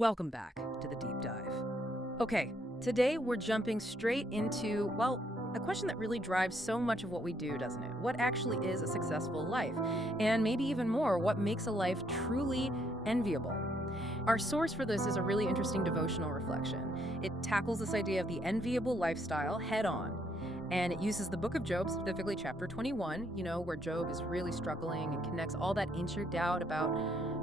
Welcome back to the deep dive. Okay, today we're jumping straight into, well, a question that really drives so much of what we do, doesn't it? What actually is a successful life? And maybe even more, what makes a life truly enviable? Our source for this is a really interesting devotional reflection. It tackles this idea of the enviable lifestyle head on. And it uses the book of Job, specifically chapter 21, where Job is really struggling and connects all that ancient doubt about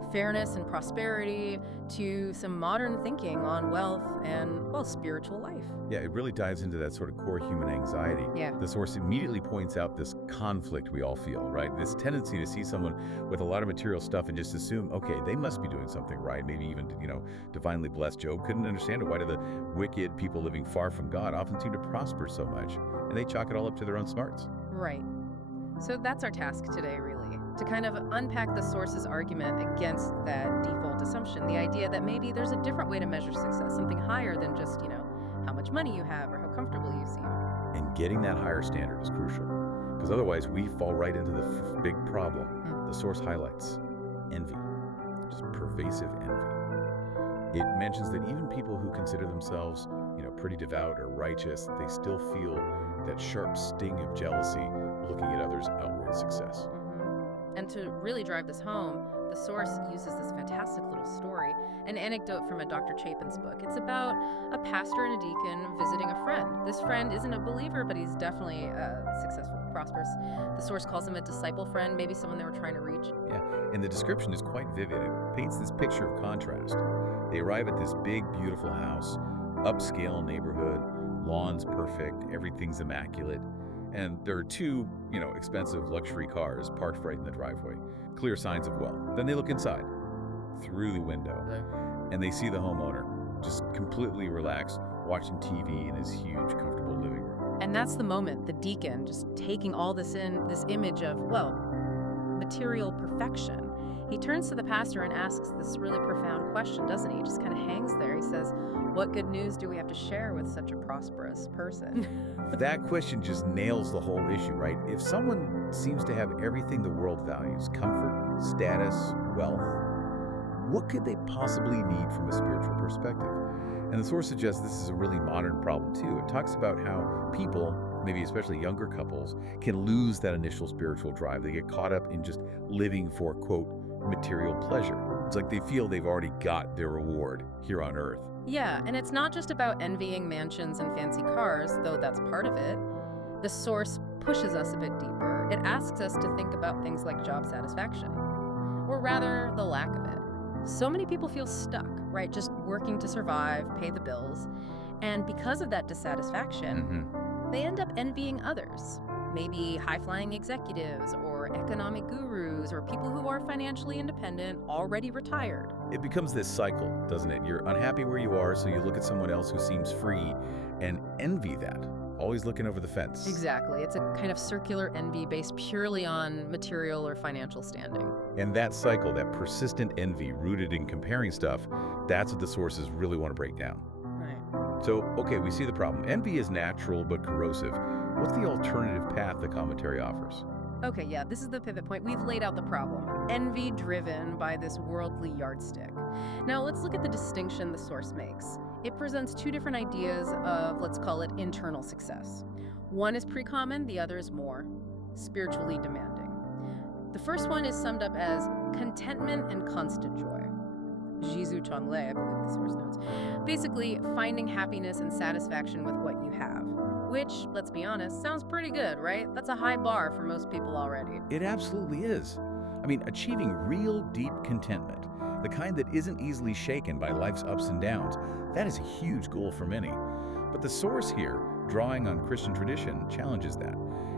fairness and prosperity to some modern thinking on wealth and, well, spiritual life. Yeah, it really dives into that sort of core human anxiety. Yeah. The source immediately points out this conflict we all feel, right? This tendency to see someone with a lot of material stuff and just assume, okay, they must be doing something right. Maybe even, divinely blessed. Job couldn't understand it. Why do the wicked people living far from God often seem to prosper so much? And they chalk it all up to their own smarts. Right. So that's our task today, really, to kind of unpack the source's argument against that default assumption, the idea that maybe there's a different way to measure success, something higher than just, how much money you have or how comfortable you seem. And getting that higher standard is crucial, because otherwise we fall right into the big problem. The source highlights envy, just pervasive envy. It mentions that even people who consider themselves, pretty devout or righteous, they still feel that sharp sting of jealousy looking at others' outward success. And to really drive this home, the source uses this fantastic little story, an anecdote from a Dr. Chapin's book. It's about a pastor and a deacon visiting a friend. This friend isn't a believer, but he's definitely successful, prosperous. The source calls him a disciple friend, maybe someone they were trying to reach. Yeah, and the description is quite vivid. It paints this picture of contrast. They arrive at this big, beautiful house, upscale neighborhood, lawn's perfect, everything's immaculate. And there are two, expensive luxury cars parked right in the driveway. Clear signs of wealth. Then they look inside, through the window, and they see the homeowner just completely relaxed, watching TV in his huge, comfortable living room. And that's the moment, the deacon just taking all this in, this image of, well, material perfection. He turns to the pastor and asks this really profound question, doesn't he? He just kind of hangs there. He says, what good news do we have to share with such a prosperous person? That question just nails the whole issue, right? If someone seems to have everything the world values, comfort, status, wealth, what could they possibly need from a spiritual perspective? And the source suggests this is a really modern problem too. It talks about how people, maybe especially younger couples, can lose that initial spiritual drive. They get caught up in just living for, quote, material pleasure. It's like they feel they've already got their reward here on earth. Yeah, and it's not just about envying mansions and fancy cars, though that's part of it. The source pushes us a bit deeper. It asks us to think about things like job satisfaction, or rather, the lack of it. So many people feel stuck, right? Just working to survive, pay the bills. And because of that dissatisfaction, they end up envying others. Maybe high-flying executives or economic gurus or people who are financially independent, already retired. It becomes this cycle, doesn't it? You're unhappy where you are, so you look at someone else who seems free and envy that, always looking over the fence. Exactly. It's a kind of circular envy based purely on material or financial standing. And that cycle, that persistent envy rooted in comparing stuff, that's what the sources really want to break down. Right. So, okay, we see the problem. Envy is natural but corrosive. What's the alternative path the commentary offers? Okay, yeah, this is the pivot point. We've laid out the problem. Envy driven by this worldly yardstick. Now, let's look at the distinction the source makes. It presents two different ideas of, let's call it, internal success. One is pre-common, the other is more spiritually demanding. The first one is summed up as contentment and constant joy. Jisu Changle, I believe the source notes. Basically, finding happiness and satisfaction with what you have. Which, let's be honest, sounds pretty good, right? That's a high bar for most people already. It absolutely is. I mean, achieving real deep contentment, the kind that isn't easily shaken by life's ups and downs, that is a huge goal for many. But the source here, drawing on Christian tradition, challenges that.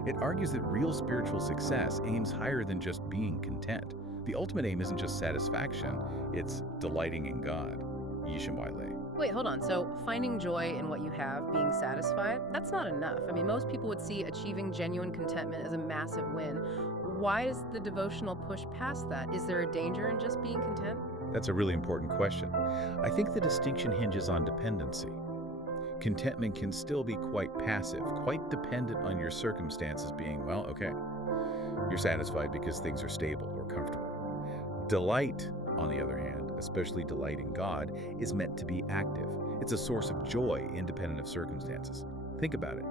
It argues that real spiritual success aims higher than just being content. The ultimate aim isn't just satisfaction, it's delighting in God. Yishamwaile. Wait, hold on. So finding joy in what you have, being satisfied, that's not enough. I mean, most people would see achieving genuine contentment as a massive win. Why does the devotional push past that? Is there a danger in just being content? That's a really important question. I think the distinction hinges on dependency. Contentment can still be quite passive, quite dependent on your circumstances being, well, okay, you're satisfied because things are stable or comfortable. Delight, on the other hand, especially delight in God, is meant to be active. It's a source of joy independent of circumstances. Think about it.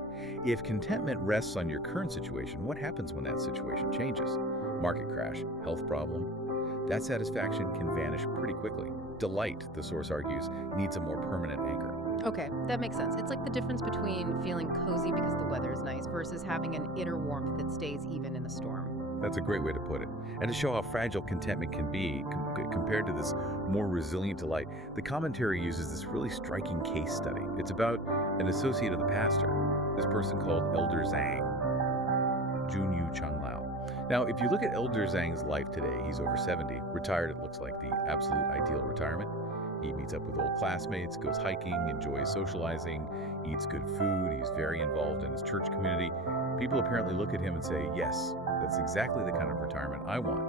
If contentment rests on your current situation, what happens when that situation changes? Market crash, health problem? That satisfaction can vanish pretty quickly. Delight, the source argues, needs a more permanent anchor. Okay, that makes sense. It's like the difference between feeling cozy because the weather is nice versus having an inner warmth that stays even in a storm. That's a great way to put it. And to show how fragile contentment can be compared to this more resilient delight, the commentary uses this really striking case study. It's about an associate of the pastor, this person called Elder Zhang, Junyu Changlao. Now, if you look at Elder Zhang's life today, he's over 70, retired, it looks like the absolute ideal retirement. He meets up with old classmates, goes hiking, enjoys socializing, eats good food, he's very involved in his church community. People apparently look at him and say, yes, that's exactly the kind of retirement I want.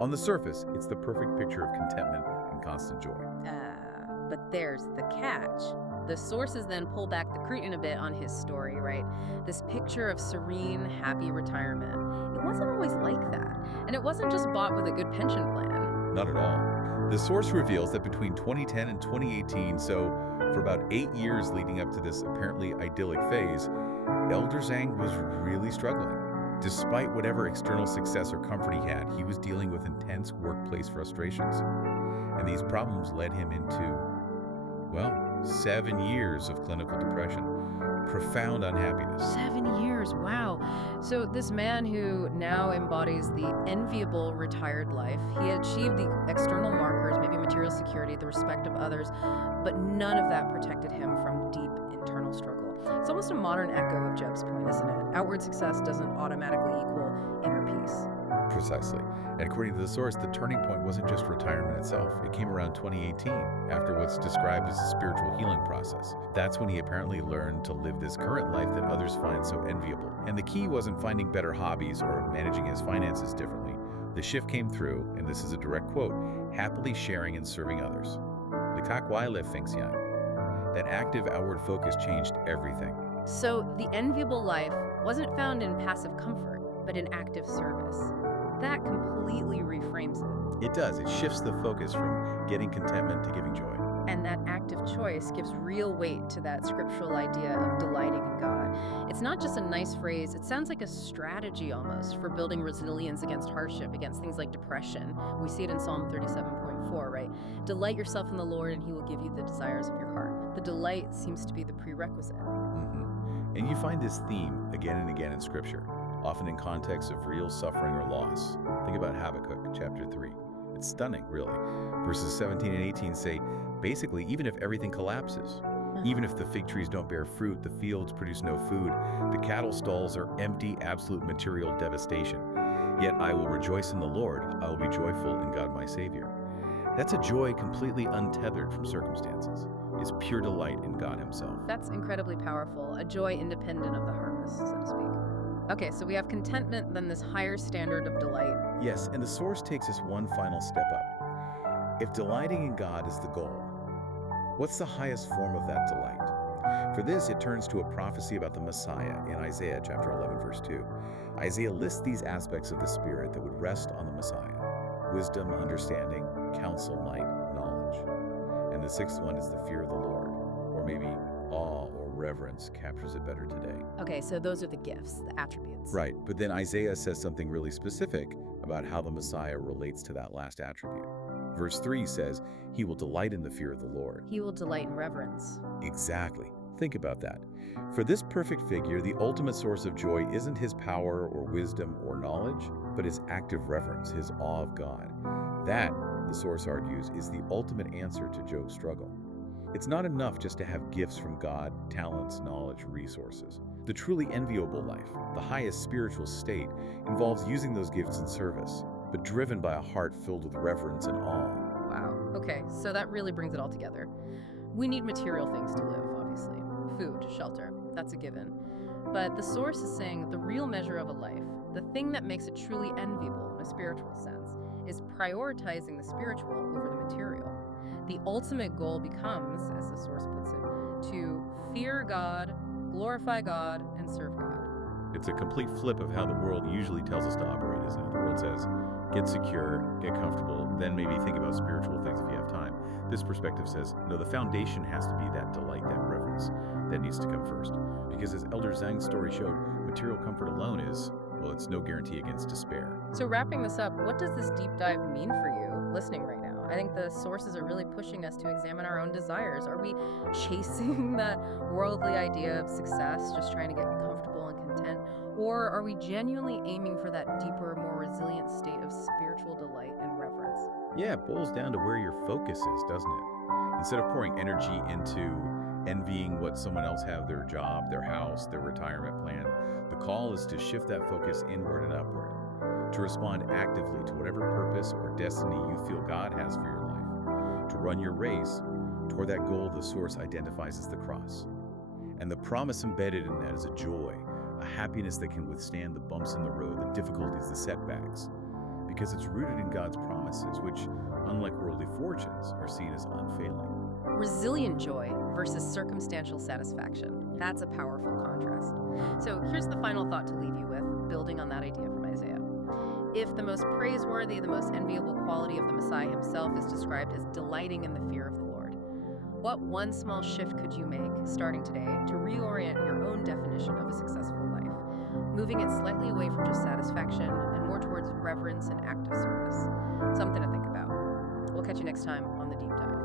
On the surface, it's the perfect picture of contentment and constant joy. But there's the catch. The sources then pull back the curtain a bit on his story, right? This picture of serene, happy retirement. It wasn't always like that. And it wasn't just bought with a good pension plan. Not at all. The source reveals that between 2010 and 2018, so for about 8 years leading up to this apparently idyllic phase, Elder Zhang was really struggling. Despite whatever external success or comfort he had, he was dealing with intense workplace frustrations. And these problems led him into, well, 7 years of clinical depression, profound unhappiness. 7 years, wow. So this man who now embodies the enviable retired life, he had achieved the external markers, maybe material security, the respect of others, but none of that protected him from deep internal struggle. It's almost a modern echo of Jeb's point, isn't it? Outward success doesn't automatically equal inner peace. Precisely. And according to the source, the turning point wasn't just retirement itself. It came around 2018, after what's described as a spiritual healing process. That's when he apparently learned to live this current life that others find so enviable. And the key wasn't finding better hobbies or managing his finances differently. The shift came through, and this is a direct quote, happily sharing and serving others. That active outward focus changed everything. So the enviable life wasn't found in passive comfort, but in active service. That completely reframes it. It does. It shifts the focus from getting contentment to giving joy. And that active choice gives real weight to that scriptural idea of delighting in God. It's not just a nice phrase, it sounds like a strategy almost for building resilience against hardship, against things like depression. We see it in Psalm 37.4, right? Delight yourself in the Lord and he will give you the desires of your heart. The delight seems to be the prerequisite. And you find this theme again and again in Scripture, often in context of real suffering or loss. Think about Habakkuk chapter 3. It's stunning, really. Verses 17 and 18 say, basically, even if everything collapses, even if the fig trees don't bear fruit, the fields produce no food, the cattle stalls are empty, absolute material devastation. Yet I will rejoice in the Lord, I will be joyful in God my Savior. That's a joy completely untethered from circumstances. It's pure delight in God himself. That's incredibly powerful, a joy independent of the harvest, so to speak. Okay, so we have contentment, then this higher standard of delight. Yes, and the source takes us one final step up. If delighting in God is the goal, what's the highest form of that delight? For this, it turns to a prophecy about the Messiah in Isaiah chapter 11, verse 2. Isaiah lists these aspects of the Spirit that would rest on the Messiah: wisdom, understanding, counsel, might, knowledge. And the sixth one is the fear of the Lord, or maybe awe or reverence captures it better today. Okay, so those are the gifts, the attributes. Right, but then Isaiah says something really specific about how the Messiah relates to that last attribute. Verse 3 says, he will delight in the fear of the Lord. He will delight in reverence. Exactly. Think about that. For this perfect figure, the ultimate source of joy isn't his power or wisdom or knowledge, but his active reverence, his awe of God. That, the source argues, is the ultimate answer to Job's struggle. It's not enough just to have gifts from God, talents, knowledge, resources. The truly enviable life, the highest spiritual state, involves using those gifts in service, but driven by a heart filled with reverence and awe. Wow. Okay, so that really brings it all together. We need material things to live, obviously. Food, shelter, that's a given. But the source is saying the real measure of a life, the thing that makes it truly enviable in a spiritual sense, is prioritizing the spiritual over the material. The ultimate goal becomes, as the source puts it, to fear God, glorify God, and serve God. It's a complete flip of how the world usually tells us to operate, isn't it? The world says, Get secure, get comfortable, then maybe think about spiritual things if you have time. This perspective says, no, the foundation has to be that delight, that reverence that needs to come first. Because as Elder Zhang's story showed, material comfort alone is, well, it's no guarantee against despair. So, wrapping this up, what does this deep dive mean for you listening right now? I think the sources are really pushing us to examine our own desires. Are we chasing that worldly idea of success, just trying to get comfortable and content? Or are we genuinely aiming for that deeper, more resilient state of spiritual delight and reverence? Yeah, it boils down to where your focus is, doesn't it? Instead of pouring energy into envying what someone else have, their job, their house, their retirement plan, the call is to shift that focus inward and upward, to respond actively to whatever purpose or destiny you feel God has for your life, to run your race toward that goal the source identifies as the cross. And the promise embedded in that is a joy, a happiness that can withstand the bumps in the road, the difficulties, the setbacks, because it's rooted in God's promises, which, unlike worldly fortunes, are seen as unfailing. Resilient joy versus circumstantial satisfaction. That's a powerful contrast. So here's the final thought to leave you with, building on that idea from Isaiah. If the most praiseworthy, the most enviable quality of the Messiah himself is described as delighting in the fear of the Lord, what one small shift could you make, starting today, to reorient your own definition of a successful life, moving it slightly away from just satisfaction and more towards reverence and active service? Something to think about. We'll catch you next time on The Deep Dive.